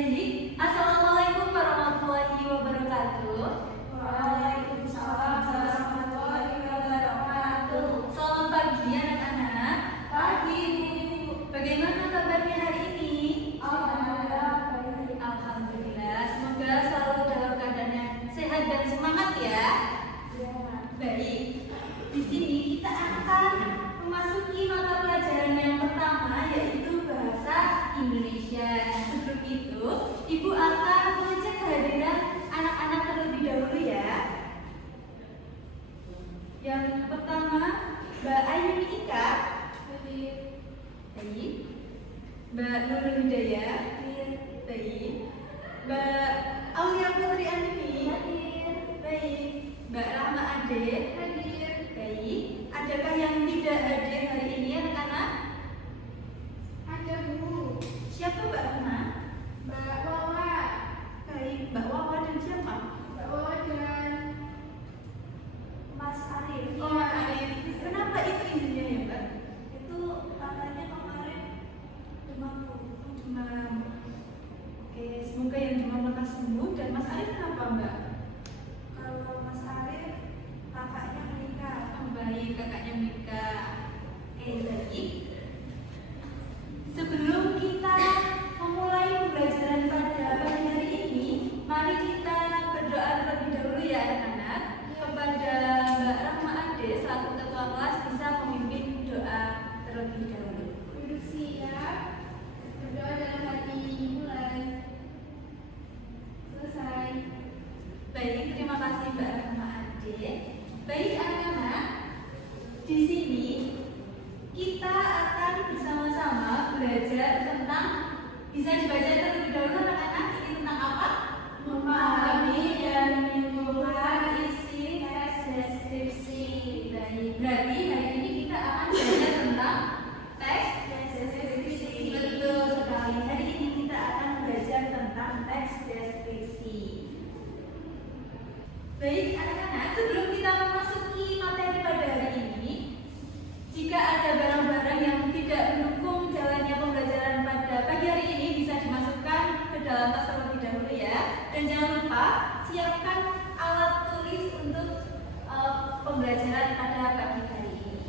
Baik, Assalamualaikum warahmatullahi wabarakatuh. Waalaikumsalam warahmatullahi wabarakatuh. Selamat pagi anak-anak. Pagi. Bagaimana kabarnya hari ini? Alhamdulillah baik. Alhamdulillah, semoga selalu dalam keadaan yang sehat dan semangat ya. Ya. Baik, di sini kita akan memasuki mata pelajaran yang pertama, yaitu bahasa Indonesia. Sebelum itu, Ibu akan mengecek kehadiran anak-anak terlebih dahulu ya. Yang pertama, Mbak Ayuni Ika. Baik. Mbak Nurul Hidayah. Baik. Mbak Aulia Putri Andini. Baik. Mbak Rahma Ade. Baik. Adakah yang tidak hadir hari ini anak-anak? Ada Bu. Siapa Mbak Rahma? Mbak Wawa. Baik. Mbak Wawa dan siapa? Mbak Wawa dan Mas Arif. Oh, Mbak Arif. Kenapa itu izinnya ya Mbak? Itu katanya kemarin demam Bu. Demam. Oke, semoga yang demam lekas sembuh. Dan Mas Arif kenapa Mbak? Kalau Mas Arif kakaknya menikah. Oh, baik, kakaknya Mika. Oke, baik. Sebelum kita memulai pembelajaran pada pagi hari ini, mari kita berdoa terlebih dahulu ya anak-anak. Kepada Mbak Rahma Ade selaku ketua kelas bisa memimpin doa terlebih dahulu. Duduk siap. Berdoa dalam hati mulai. Selesai. Baik, terima kasih Mbak Rahma Ade. Baik anak-anak, di sini kita akan bersama-sama belajar tentang, bisa dibaca terlebih dahulu anak-anak, ini tentang apa? Memahami dan menyimpulkan isi teks deskripsi. Baik, berarti hari ini kita akan belajar tentang teks deskripsi. Betul sekali, hari ini kita akan belajar tentang teks deskripsi. Baik anak-anak, sebelum kita memasuki materi pada hari ini, jika ada barang-barang yang tidak mendukung jalannya pembelajaran pada pagi hari ini bisa dimasukkan ke dalam tas terlebih dahulu ya. Dan jangan lupa siapkan alat tulis untuk pembelajaran pada pagi hari ini.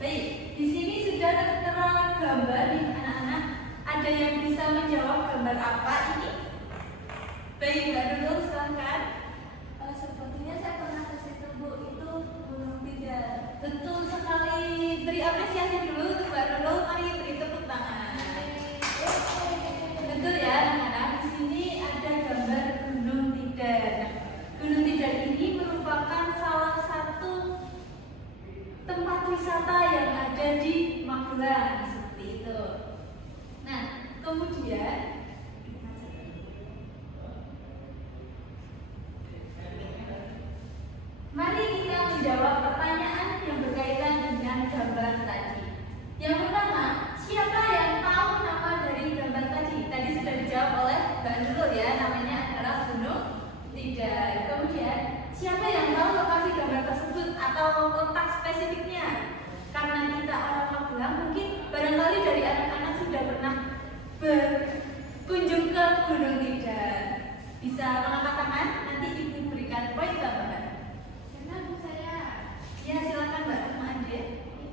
Baik, di sini sudah tertera gambar nih anak-anak. Ada yang bisa menjawab gambar apa ini? Baik, Mbak Nurul silahkan. Sepertinya saya pernah ke situ Bu, itu Gunung Tidak. Betul sekali. Beri apresiasi dulu untuk Mbak Nurul. Mari beri tepuk tangan. Betul ya anak-anak. Di sini ada gambar Gunung Tidar. Nah, Gunung Tidar ini merupakan salah satu tempat wisata yang ada di Magelang seperti itu. Nah, kemudian mari kita menjawab pertanyaan yang berkaitan dengan gambar tadi. Yang pertama, siapa yang tahu nama dari gambar tadi? Tadi sudah dijawab oleh Mbak Nurul ya, namanya adalah Gunung Tidar. Kemudian, siapa yang tahu lokasi gambar tersebut atau letak spesifiknya? Karena kita orang Magelang, mungkin barangkali dari anak-anak sudah pernah berkunjung ke Gunung Tidar. Bisa mengangkat tangan, nanti Ibu berikan poin tambahan. Ya, silakan Mbak Rahma Ade.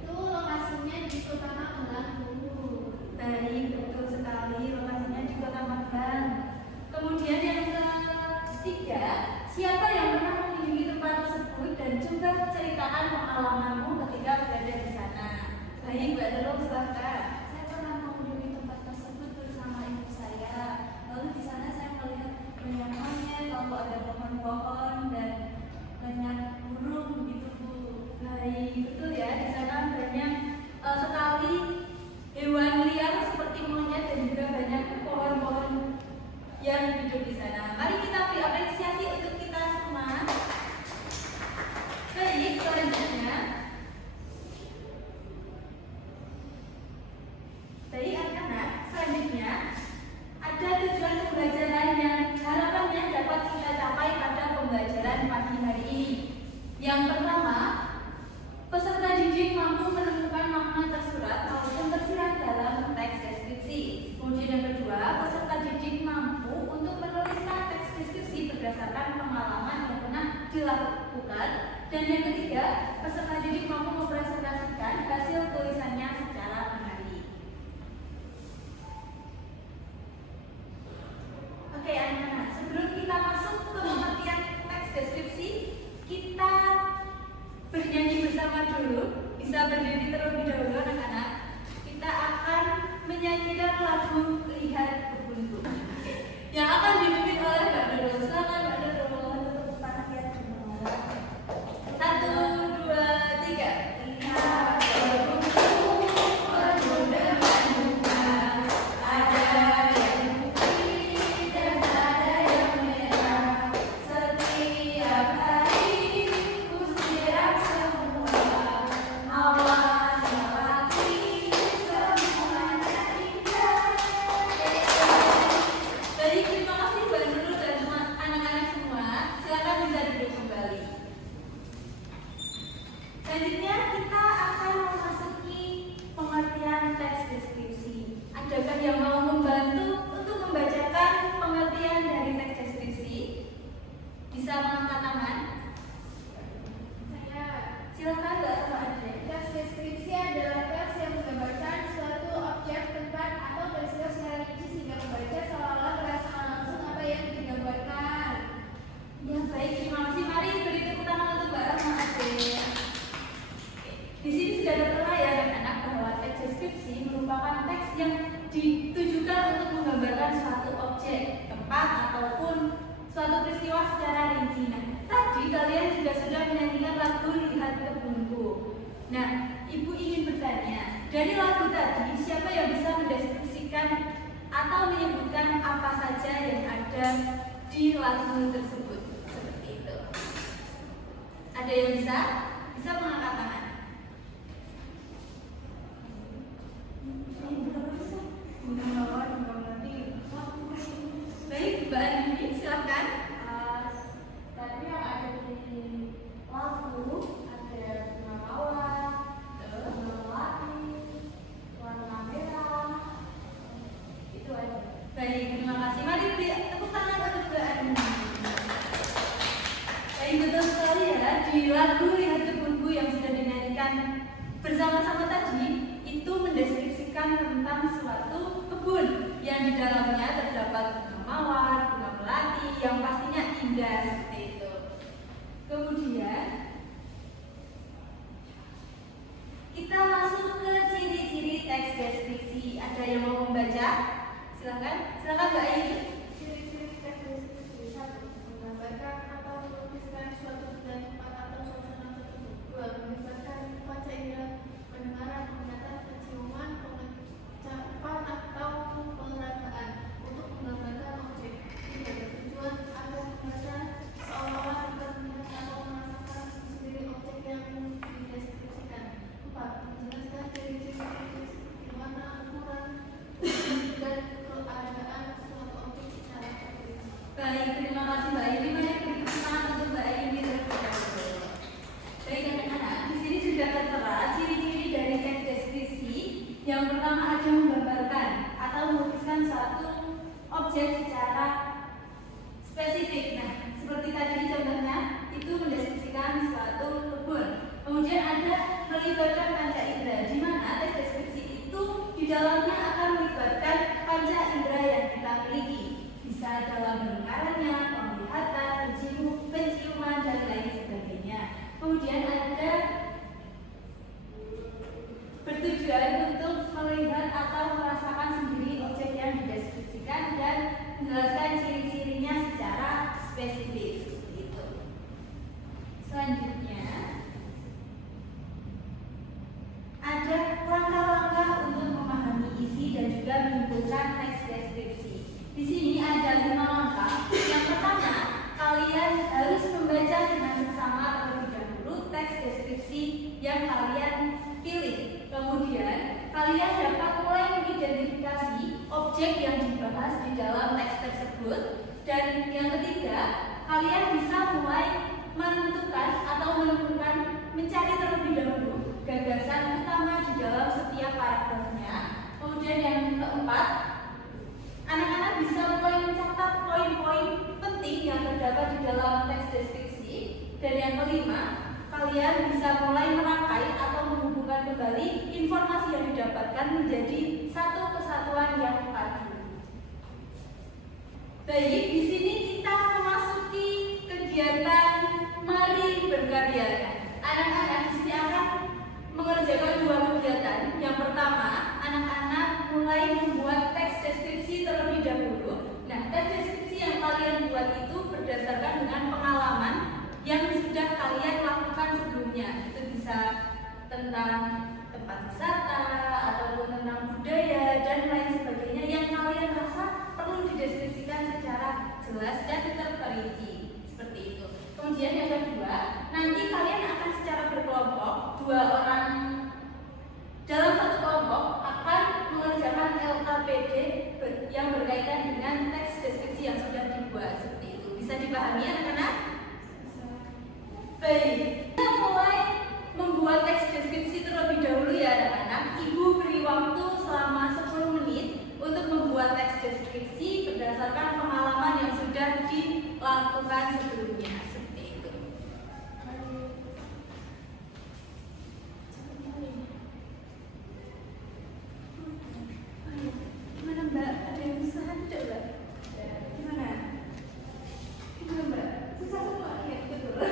Itu lokasinya di Kota Magelang Bu. Baik, betul sekali. Lokasinya di Kota Magelang. Kemudian yang ketiga, siapa yang pernah mengunjungi tempat tersebut dan coba ceritakan pengalamanmu ketika berada di sana. Baik, Mbak Nurul silakan. Saya pernah mengunjungi tempat tersebut bersama ibu saya. Lalu di sana saya melihat banyak monyet, lalu ada pohon-pohon dan bersama dulu, bisa berdiri terlebih dahulu anak-anak. Kita akan menyanyikan lagu Lihat Kebunku yang akan dipimpin oleh Mbak Nurul. Silakan Mbak Nurul. Tepuk tangan ya semua. 1, 2, 3. Lihat Kebunku penuh dengan bunga, ada yang putih dan ada yang merah. Setiap hari ku siram semua, awan melati semuanya indah. Baik, terima kasih Mbak Nurul dan anak-anak semua. Silakan bisa duduk kembali. Selanjutnya kita akan memasuki pengertian teks deskripsi. Adakah yang mau membantu untuk membacakan pengertian dari teks deskripsi? Bisa mengangkat tangan. saya. Silakan Mbak Rama Adre. Teks deskripsi adalah teks yang menggambarkan suatu objek, tempat, atau peristiwa secara rinci sehingga membaca seolah-olah merasakan langsung apa yang digambarkan. Ya baik, terima kasih. Mari beri tepuk tangan untuk Mbak Rama Adre. Di sini sudah tertera ya anak-anak bahwa teks deskripsi merupakan teks yang ditujukan untuk menggambarkan suatu objek, tempat, ataupun suatu peristiwa secara rinci. Nah, tadi kalian juga sudah menyanyikan lagu Lihat Kebunku. Nah, Ibu ingin bertanya, dari lagu tadi siapa yang bisa mendeskripsikan atau menyebutkan apa saja yang ada di lagu tersebut? Seperti itu. Ada yang bisa? Bisa mengangkat tangan. Baik, Mbak Andini, silakan. Tadi yang ada di lagu ada bunga mawar, bunga melati, warna merah, itu aja. Baik, terima kasih. Mari beri tepuk tangan untuk Mbak Andini. Baik, betul sekali ya. Di lagu Lihat Kebunku yang sudah dinyanyikan bersama-sama tadi, itu mendeskripsikan tentang suatu kebun yang di dalamnya terdapat bunga mawar, bunga melati yang pastinya indah seperti itu. Kemudian kita masuk ke ciri-ciri teks deskripsi. Ada yang mau membaca? Silakan, silakan Mbak Ayu. Ciri-ciri teks deskripsi: 1. Menggambarkan atau melukiskan suatu benda, tempat, atau suasana tertentu. 2. Melibatkan panca indera pendengaran, penglihatan, penciuman, pengecapan, atau peragaan untuk menggambarkan objek. 3. Bertujuan agar membaca seolah-olah dapat melihat atau merasakan sendiri objek yang dideskripsikan. 4. Menjelaskan ciri-ciri seperti warna, ukuran, dan keadaan suatu objek secara terperinci. Baik, terima kasih Mbak Ayu. Mari beri tepuk tangan untuk Mbak Ayu terlebih dahulu. Baik anak-anak, di sini sudah tertera ciri-ciri dari teks deskripsi. Yang pertama ada menggambarkan atau melukiskan suatu objek secara spesifik. Nah, seperti tadi contohnya itu mendeskripsikan suatu kebun. Kemudian ada melibatkan panca indera, di mana teks deskripsi itu di dalamnya akan melibatkan panca indera yang kita miliki. Bisa dalam lingkarannya, penglihatan, penciuman, dan lain sebagainya. Kemudian ada bertujuan untuk melihat atau merasakan sendiri objek yang dideskripsikan dan menjelaskan ciri-cirinya secara spesifik. Seperti itu. Selanjutnya ada langkah-langkah untuk memahami isi dan juga menyimpulkan teks deskripsi. Di sini ada 5 langkah. Yang pertama, kalian harus membaca dengan seksama terlebih dahulu teks deskripsi yang kalian pilih. Kemudian, kalian dapat mulai mengidentifikasi objek yang dibahas di dalam teks tersebut. Dan yang ketiga, kalian bisa mulai menentukan atau menemukan, mencari terlebih dahulu gagasan utama di dalam setiap paragrafnya. Kemudian yang keempat, anak-anak bisa mulai mencatat poin-poin penting yang terdapat di dalam teks deskripsi. Dan yang kelima, kalian bisa mulai merangkai atau menghubungkan kembali informasi yang didapatkan menjadi satu kesatuan yang padu. Baik, di sini kita memasuki kegiatan Mari Berkarya. Anak-anak di sini akan mengerjakan dua kegiatan. Yang pertama, anak-anak mulai membuat teks deskripsi terlebih dahulu. Nah, teks deskripsi yang kalian buat itu berdasarkan dengan pengalaman yang sudah kalian lakukan sebelumnya. Itu bisa tentang tempat wisata ataupun tentang budaya dan lain sebagainya yang kalian rasa perlu dideskripsikan secara jelas dan terperinci. Seperti itu. Kemudian yang kedua, nanti kalian akan secara berkelompok, 2 orang dalam satu kelompok akan mengerjakan LKPD yang berkaitan dengan teks deskripsi yang sudah dibuat. Seperti itu. Bisa dipahami anak-anak? Baik, kita mulai membuat teks deskripsi terlebih dahulu ya anak-anak. Ibu beri waktu selama 10 menit untuk membuat teks deskripsi berdasarkan pengalaman yang sudah dilakukan sebelumnya. Seperti itu. Gimana Mbak? Ada yang susah tidak Mbak? Gimana? Gimana Mbak? Susah semua? Ya betul.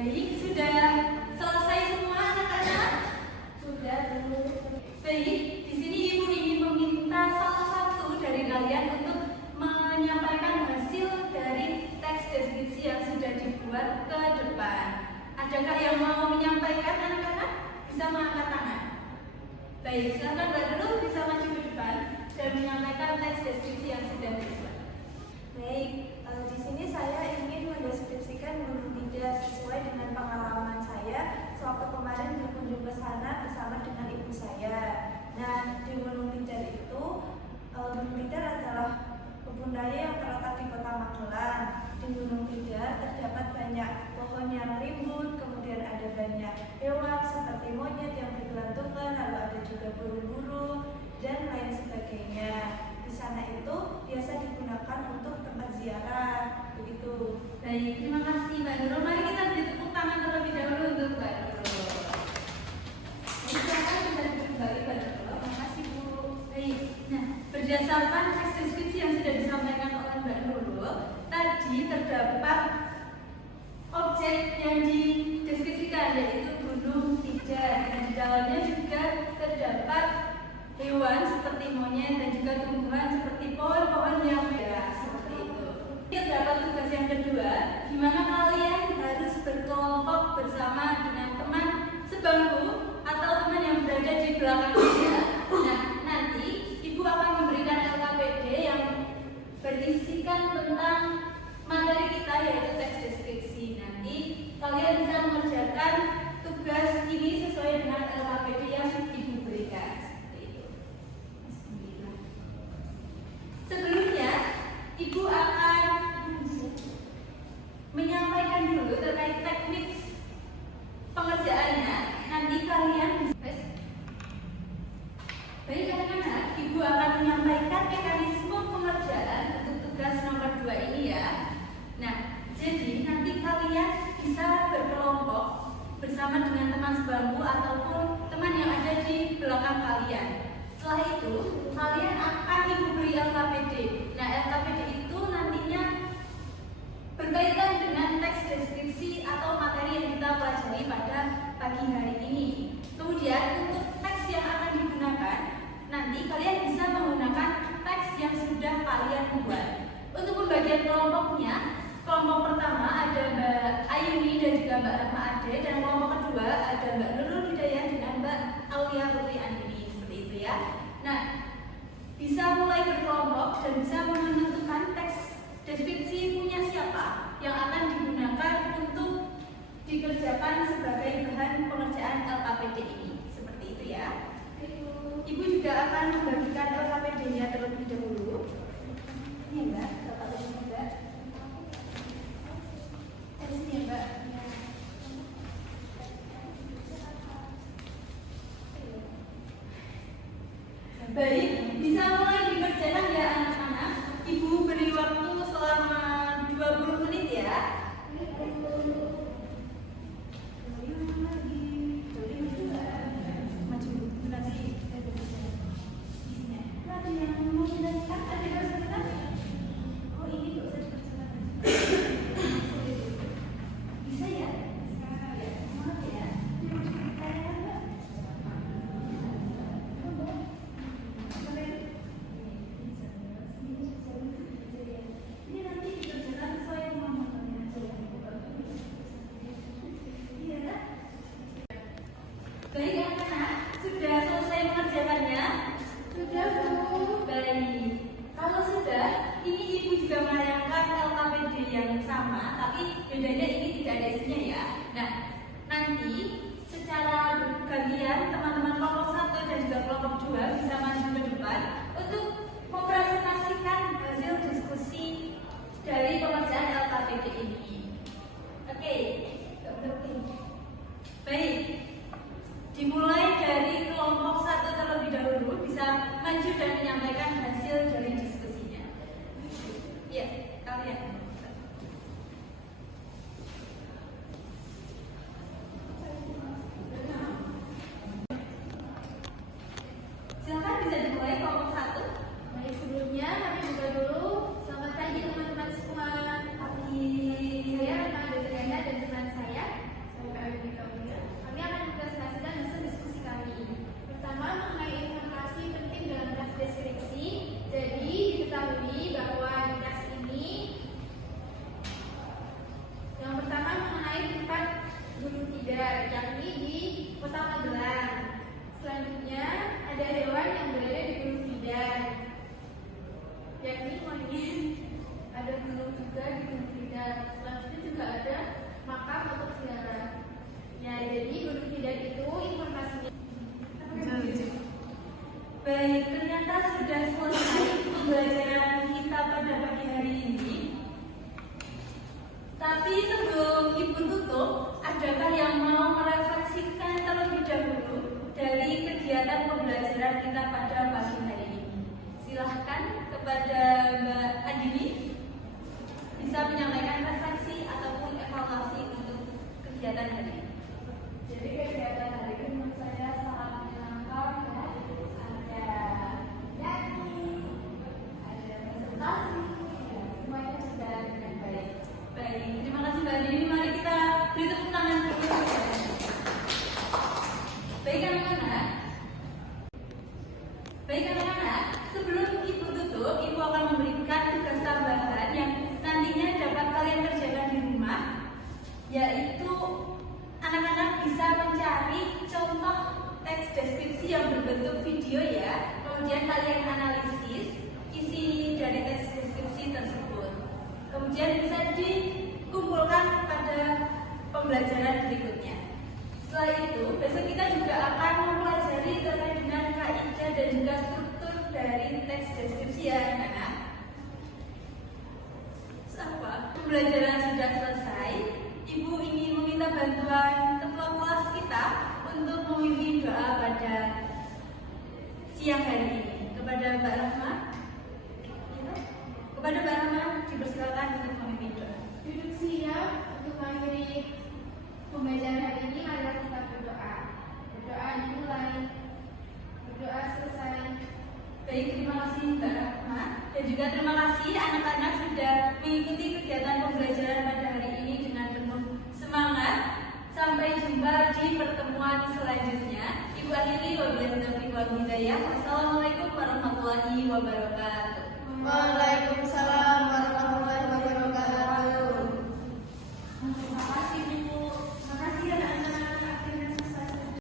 Baik, sudah selesai semua anak-anak? Sudah dulu. Baik, di sini ibu ingin meminta salah satu dari kalian untuk menyampaikan hasil dari teks deskripsi yang sudah dibuat ke depan. Adakah yang mau menyampaikan anak-anak? Bisa mengangkat tangan. Baik, silakan Mbak dulu bisa maju ke depan dan menyampaikan teks deskripsi yang sudah dibuat. Baik, di sini saya ingin mendeskripsikan Gunung Tidar sesuai dengan pengalaman saya sewaktu kemarin berkunjung ke sana bersama dengan ibu saya. Nah, di Gunung Tidar itu, Gunung Tidar adalah kebun raya yang terletak di Kota Magelang. Di Gunung Tidar terdapat banyak pohon yang rimbun, kemudian ada banyak hewan seperti monyet yang bergelantungan, lalu ada juga burung-burung dan lain sebagainya. Di sana itu biasa digunakan untuk tempat ziarah, begitu. Baik, terima kasih Mbak Nurul. Mari kita beri tepuk tangan terlebih dahulu untuk Mbak Nurul. Silakan bisa kembali Mbak Nurul. Terima kasih Bu. Baik, nah berdasarkan teks deskripsi yang sudah disampaikan oleh Mbak Nurul, tadi terdapat objek yang dideskripsikan yaitu Gunung Tidar. Dan di dalamnya juga terdapat hewan seperti monyet dan juga tumbuhan seperti pohon-pohon yang beda seperti itu. Terdapat tugas yang kedua, di mana kalian harus berkelompok bersama dengan teman sebangku atau teman yang berada di belakang Anda. Nah, nanti Ibu akan memberikan LKPD yang berisikan tentang materi kita yaitu teks deskripsi. Nanti kalian bisa mengerjakan tugas ini sesuai dengan LKPD yang Ibu berikan. Sebelumnya, Ibu akan menyampaikan dulu terkait teknik pengerjaannya. Nanti kalian bisa. Baik anak-anak, Ibu akan menyampaikan mekanisme pengerjaan untuk tugas nomor 2 ini ya. Nah, jadi nanti kalian bisa berkelompok bersama dengan teman sebangku ataupun teman yang ada di belakang kalian. Setelah itu, kalian akan Ibu beri LKPD. Nah, LKPD itu nantinya berkaitan dengan teks deskripsi atau materi yang kita pelajari pada pagi hari ini. Kemudian, untuk teks yang akan digunakan, nanti kalian bisa menggunakan teks yang sudah kalian buat. Untuk pembagian kelompoknya, kelompok pertama ada Mbak Ayuni dan juga Mbak Rahma Ade, dan kelompok kedua ada Mbak Nurul Hidayah dengan Mbak Aulia Putri Andini. Ya. Nah, bisa mulai berkelompok dan bisa menentukan teks deskripsi punya siapa yang akan digunakan untuk dikerjakan sebagai bahan pengerjaan LKPD ini. Seperti itu ya. Ibu juga akan membagikan LKPD-nya terlebih dahulu. Ini Mbak, LKPD-nya Mbak. Sini ya Mbak. Baik, bisa mulai dikerjakan ya anak-anak. Ibu beri waktu selama 20 menit ya. pasti bedanya ini tidak ada isinya ya. Nah, nanti secara bergantian teman-teman kelompok 1 dan juga kelompok 2 bisa maju ke depan untuk mempresentasikan hasil diskusi dari pengerjaan LKPD ini. Oke, baik. Dimulai dari kelompok 1 terlebih dahulu, bisa maju dan menyampaikan hasil dari diskusinya. Ya, kalian. Silakan bisa dimulai kelompok 1. Baik, sebelumnya kami buka dulu. Selamat pagi teman-teman semua. Pagi. Saya Retno Adriana dan teman saya Ayu Kaulia. Kami akan mempresentasikan hasil diskusi kami. Pertama, mengenai informasi penting dalam tes deskripsi. Jadi diketahui bahwa di tes ini yang pertama mengenai tempat gunung tidar, yakni di Kota Magelang. Selanjutnya ada hewan yang berada di gunung tidar, yakni monyet. Ada gunung juga di gunung tidar. Selanjutnya juga ada makam atau ziarah. Ya, jadi gunung tidar itu informasinya. Baik, ternyata sudah selesai pembelajaran kita pada pagi hari ini. Tapi sebelum Ibu tutup, adakah yang mau merefleksikan terlebih dahulu dari kegiatan pembelajaran kita pada pagi hari ini? Silahkan kepada Mbak Andini bisa menyampaikan refleksi ataupun evaluasi untuk kegiatan hari ini. Jadi kegiatan hari ini menurut saya sangat menyenangkan ya. Ada nyanyi, ada presentasi, ya, semuanya sudah dengan baik. Baik, terima kasih Mbak Andini. Mari kita beri tepuk tangan dulu. Baik anak-anak. Baik anak-anak, sebelum Ibu tutup, Ibu akan memberikan tugas tambahan yang nantinya dapat kalian kerjakan di rumah, yaitu anak-anak bisa mencari contoh teks deskripsi yang berbentuk video ya, kemudian kalian analisis isi dari teks deskripsi tersebut, kemudian bisa dikumpulkan pada pembelajaran berikutnya. Setelah itu, besok kita juga akan mempelajari terkait dengan kaidah dan juga struktur dari teks deskripsi ya anak-anak. Pembelajaran sudah selesai. Ibu ingin meminta bantuan ketua kelas kita untuk memimpin doa pada siang hari ini kepada Mbak Rahma